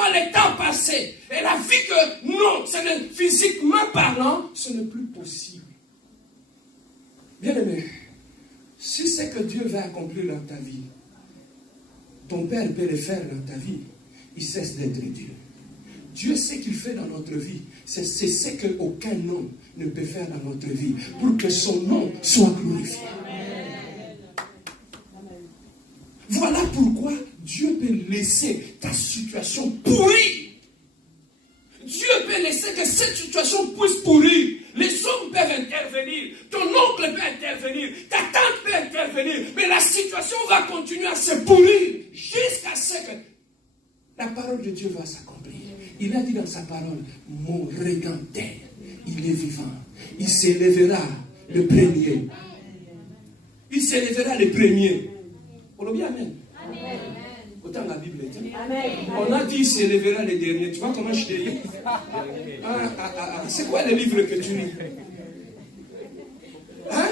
comment le temps passait. Elle a vu que non, physiquement parlant, ce n'est plus possible. Bien aimé, si c'est que Dieu va accomplir dans ta vie, ton Père peut le faire dans ta vie, il cesse d'être Dieu. Dieu sait qu'il fait dans notre vie. C'est ce qu'aucun homme ne peut faire dans notre vie pour que son nom soit glorifié. Voilà pourquoi Dieu peut laisser ta situation pourrir. Dieu peut laisser que cette situation puisse pourrir. Les hommes peuvent intervenir, ton oncle peut intervenir, ta tante peut intervenir, mais la situation va continuer à se pourrir jusqu'à ce que la parole de Dieu va s'accomplir. Il a dit dans sa parole, mon Rédempteur, il est vivant. Il s'élèvera le premier. Il s'élèvera le premier. On l'a bien, amen. Autant la Bible est. On a dit il s'élèvera le dernier. Tu vois comment je te lis? C'est quoi le livre que tu lis? Hein?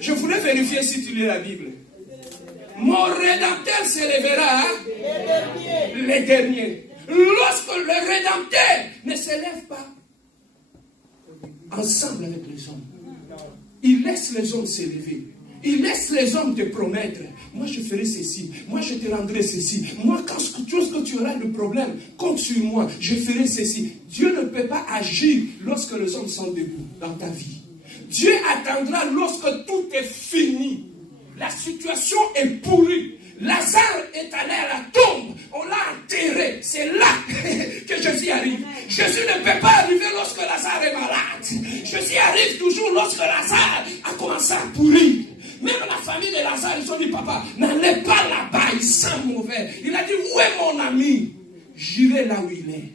Je voulais vérifier si tu lis la Bible. Mon Rédempteur s'élèvera le dernier. Lorsque le Rédempteur ne s'élève pas ensemble avec les hommes, il laisse les hommes s'élever. Il laisse les hommes te promettre. Moi, je ferai ceci. Moi, je te rendrai ceci. Moi, quand tu auras le problème, compte sur moi. Je ferai ceci. Dieu ne peut pas agir lorsque les hommes sont debout dans ta vie. Dieu attendra lorsque tout est fini. La situation est pourrie. Lazare est allé à la tombe. On l'a enterré. C'est là que Jésus arrive. Jésus ne peut pas arriver lorsque Lazare est malade. Jésus arrive toujours lorsque Lazare a commencé à pourrir. Même la famille de Lazare, ils ont dit, papa, n'allez pas là-bas, il sent mauvais. Il a dit, où est mon ami? J'irai là où il est.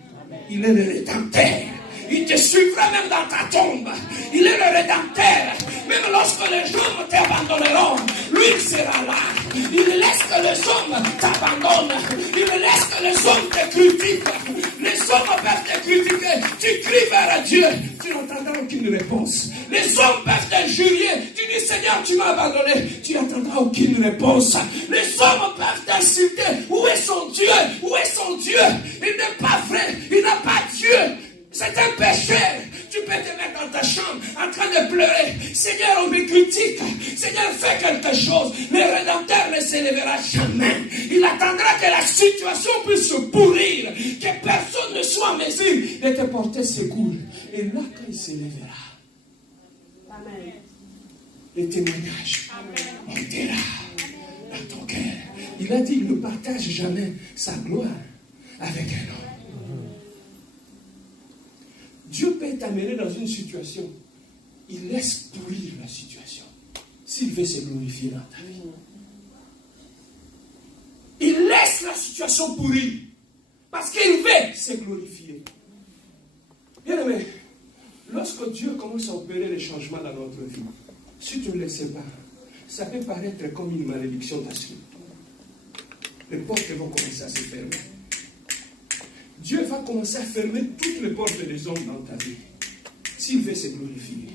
Il est le Rédempteur. Il te suivra même dans ta tombe. Il est le Rédempteur. Même lorsque les hommes t'abandonneront, lui il sera là. Il laisse que les hommes t'abandonnent. Il laisse que les hommes te critiquent. Les hommes peuvent te critiquer. Tu cries vers Dieu. Tu n'entendras aucune réponse. Les hommes peuvent t'injurier. Tu dis, Seigneur, tu m'as abandonné. Tu n'entendras aucune réponse. Les hommes peuvent t'insulter. Où est son Dieu? Où est son Dieu? Il n'est pas vrai. Il n'a pas Dieu. C'est un péché. Tu peux te mettre dans ta chambre en train de pleurer. Seigneur, on me critique. Seigneur, fais quelque chose. Le Rédempteur ne s'élèvera jamais. Il attendra que la situation puisse se pourrir. Que personne ne soit en mesure de te porter secours. Et là, quand il s'élèvera, le témoignage montera dans ton cœur. Il a dit, il ne partage jamais sa gloire avec un homme. Dieu peut t'amener dans une situation. Il laisse pourrir la situation. S'il veut se glorifier dans ta vie. Il laisse la situation pourrir. Parce qu'il veut se glorifier. Bien aimé, lorsque Dieu commence à opérer les changements dans notre vie, si tu ne le sais pas, ça peut paraître comme une malédiction d'asile. Les portes vont commencer à se fermer. Dieu va commencer à fermer toutes les portes des hommes dans ta vie. S'il veut se glorifier.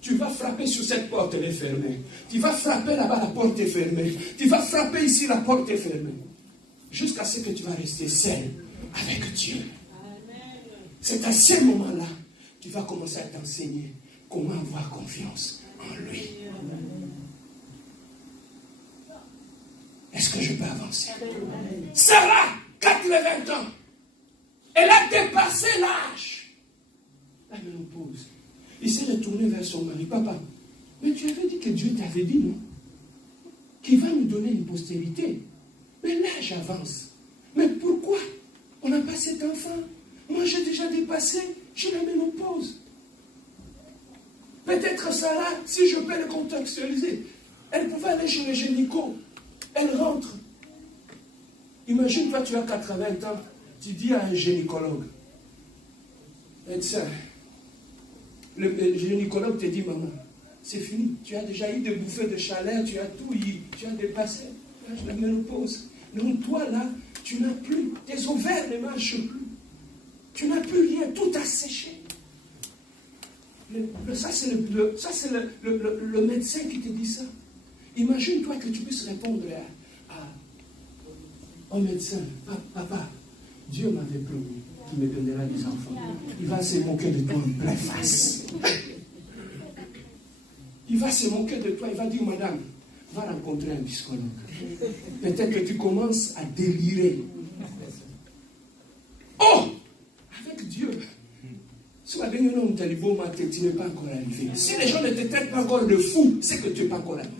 Tu vas frapper sur cette porte, elle est fermée. Tu vas frapper là-bas, la porte est fermée. Tu vas frapper ici, la porte est fermée. Jusqu'à ce que tu vas rester seul avec Dieu. C'est à ce moment-là, tu vas commencer à t'enseigner comment avoir confiance en lui. Est-ce que je peux avancer? Sarah, 80 ans. Elle a dépassé l'âge. La ménopause. Il s'est retourné vers son mari. Papa, mais tu avais dit que Dieu t'avait dit, non? Qu'il va nous donner une postérité. Mais l'âge avance. Mais pourquoi on n'a pas cet enfant? Moi, j'ai déjà dépassé. J'ai la ménopause. Peut-être Sarah, si je peux le contextualiser, elle pouvait aller chez le gynéco. Elle rentre. Imagine, toi, tu as 80 ans. Tu dis à un gynécologue, médecin, le gynécologue te dit, maman, c'est fini, tu as déjà eu des bouffées de chaleur, tu as tout eu, tu as dépassé la ménopause. Donc toi là, tu n'as plus, tes ovaires ne marchent plus, tu n'as plus rien, tout a séché. Ça c'est le médecin qui te dit ça. Imagine-toi que tu puisses répondre au médecin, papa, Dieu m'avait promis qu'il me donnera des enfants. Il va se moquer de toi en pleine face. Il va se moquer de toi, il va dire, madame, va rencontrer un psychologue. Peut-être que tu commences à délirer. Oh! Avec Dieu. Si tu n'es pas encore arrivé. Si les gens ne te traitent pas encore de fou, c'est que tu n'es pas encore arrivé.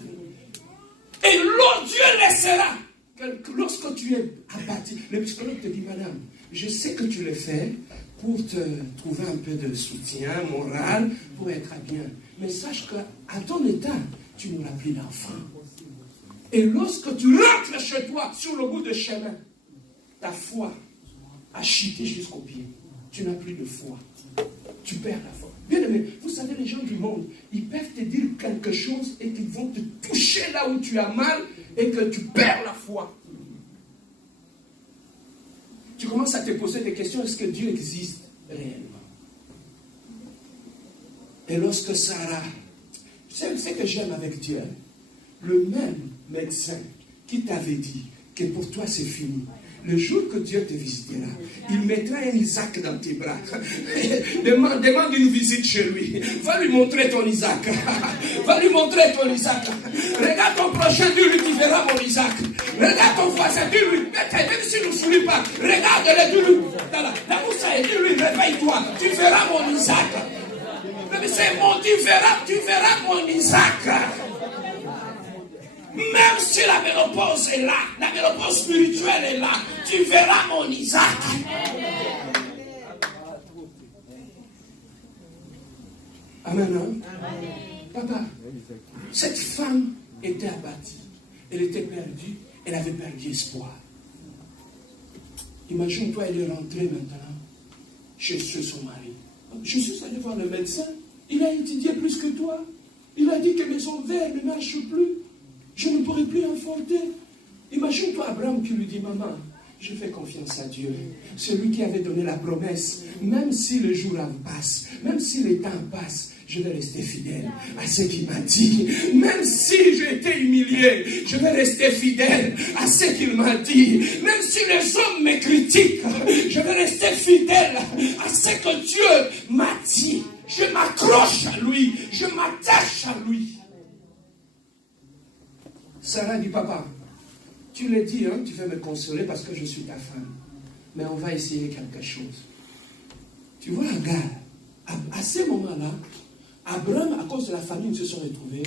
Et Dieu laissera. Que lorsque tu es abattu, le psychologue te dit, madame, je sais que tu le fais pour te trouver un peu de soutien moral, pour être bien. Mais sache qu'à ton état, tu n'auras plus d'enfant. Et lorsque tu rentres chez toi, sur le bout de chemin, ta foi a chuté jusqu'au pied. Tu n'as plus de foi. Tu perds la foi. Bien aimé, vous savez, les gens du monde, ils peuvent te dire quelque chose et qu'ils vont te toucher là où tu as mal et que tu perds la foi. Tu commences à te poser des questions, est-ce que Dieu existe réellement? Et lorsque Sarah, tu sais ce que j'aime avec Dieu, le même médecin qui t'avait dit que pour toi c'est fini, le jour que Dieu te visitera, il mettra un Isaac dans tes bras. Demande une visite chez lui. Va lui montrer ton Isaac. Va lui montrer ton Isaac. Regarde ton prochain, dis-lui, tu verras mon Isaac. Regarde ton voisin, dis-lui, même si tu ne souris pas, regarde-le, dis-lui, la moussa, dis-lui, réveille-toi, tu verras mon Isaac. Mais c'est bon, tu verras mon Isaac. Même si la ménopause est là, la ménopause spirituelle est là, tu verras mon Isaac. Amen. Hein? Amen. Papa, cette femme était abattue. Elle était perdue. Elle avait perdu espoir. Imagine-toi, elle est rentrée maintenant chez son mari. Je suis allé voir le médecin. Il a étudié plus que toi. Il a dit que mes ovaires ne marchent plus. Je ne pourrai plus enfanter. Imagine-toi Abraham qui lui dit, maman, je fais confiance à Dieu. Celui qui avait donné la promesse, même si le jour en passe, même si les temps passent, je vais rester fidèle à ce qu'il m'a dit. Même si j'ai été humilié, je vais rester fidèle à ce qu'il m'a dit. Même si les hommes me critiquent, je vais rester fidèle à ce que Dieu m'a dit. Je m'accroche à lui, je m'attache à lui. Sarah dit, papa, tu l'as dit, hein, tu veux me consoler parce que je suis ta femme. Mais on va essayer quelque chose. Tu vois, Agar, à ce moment-là, Abraham, à cause de la famine, se sont retrouvés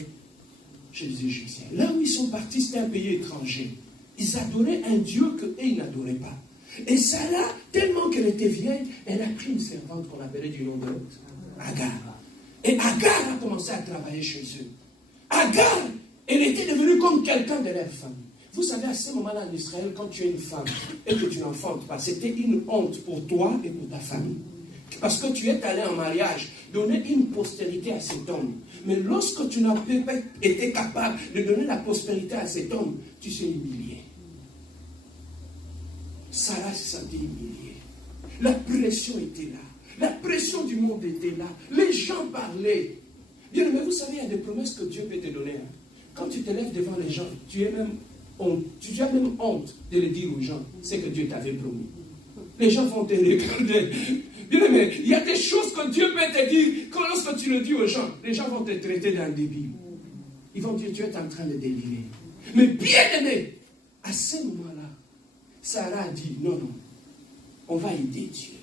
chez les Égyptiens. Là où ils sont partis, c'était un pays étranger. Ils adoraient un Dieu qu'eux, ils n'adoraient pas. Et Sarah, tellement qu'elle était vieille, elle a pris une servante qu'on appelait du nom de Agar. Et Agar a commencé à travailler chez eux. Agar, elle était devenue comme quelqu'un de leur famille. Vous savez, à ce moment-là en Israël, quand tu es une femme et que tu n'enfantes pas, c'était une honte pour toi et pour ta famille. Parce que tu es allé en mariage, donner une postérité à cet homme. Mais lorsque tu n'as pas été capable de donner la postérité à cet homme, tu sais humilié. Sarah se sentait humiliée. La pression était là. La pression du monde était là. Les gens parlaient. Bien, mais vous savez, il y a des promesses que Dieu peut te donner. Hein. Quand tu te lèves devant les gens, tu as même honte de le dire aux gens. C'est que Dieu t'avait promis. Les gens vont te regarder. Bien, mais il y a des choses que Dieu peut te dire. Que lorsque tu le dis aux gens, les gens vont te traiter d'un débile. Ils vont dire, tu es en train de délirer. Mais bien aimé, à ce moment-là, Sarah a dit, non, on va aider Dieu.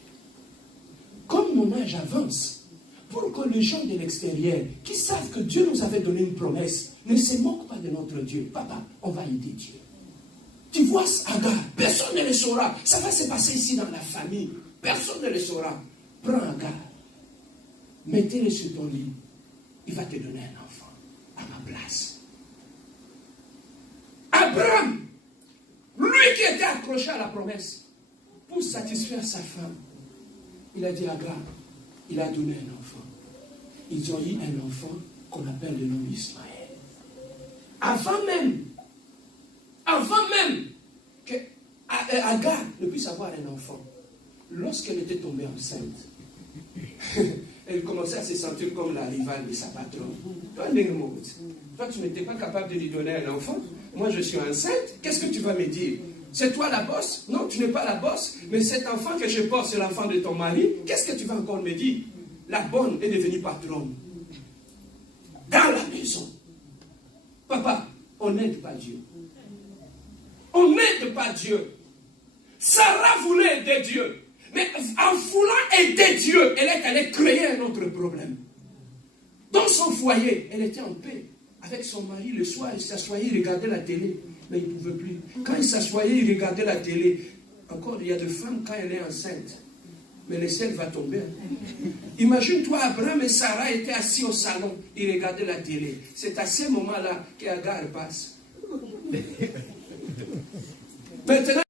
Comme mon âge avance, pour que les gens de l'extérieur, qui savent que Dieu nous avait donné une promesse, ne se moquent pas de notre Dieu. Papa, on va aider Dieu. Tu vois Agar, personne ne le saura. Ça va se passer ici dans la famille. Personne ne le saura. Prends Agar, mettez-le sur ton lit. Il va te donner un enfant à ma place. Abraham, lui qui était accroché à la promesse, pour satisfaire sa femme, il a dit à Agar, il a donné un enfant. Ils ont eu un enfant qu'on appelle le nom d'Ismaël. Avant même que Agar ne puisse avoir un enfant, lorsqu'elle était tombée enceinte, elle commençait à se sentir comme la rivale de sa patronne. Toi, tu n'étais pas capable de lui donner un enfant. Moi, je suis enceinte. Qu'est-ce que tu vas me dire? C'est toi la bosse? Non, tu n'es pas la bosse. Mais cet enfant que je porte, c'est l'enfant de ton mari. Qu'est-ce que tu vas encore me dire? La bonne est devenue patronne. Dans la maison. Papa, on n'aide pas Dieu. On n'aide pas Dieu. Sarah voulait aider Dieu. Mais en voulant aider Dieu, elle est allée créer un autre problème. Dans son foyer, elle était en paix avec son mari. Le soir, il s'assoyait, il regardait la télé. Mais il ne pouvait plus. Quand il s'assoyait, il regardait la télé. Encore, il y a des femmes, quand elle est enceinte, mais le ciel va tomber. Imagine-toi, Abraham et Sarah étaient assis au salon, ils regardaient la télé. C'est à ce moment-là qu'Agar passe. Maintenant,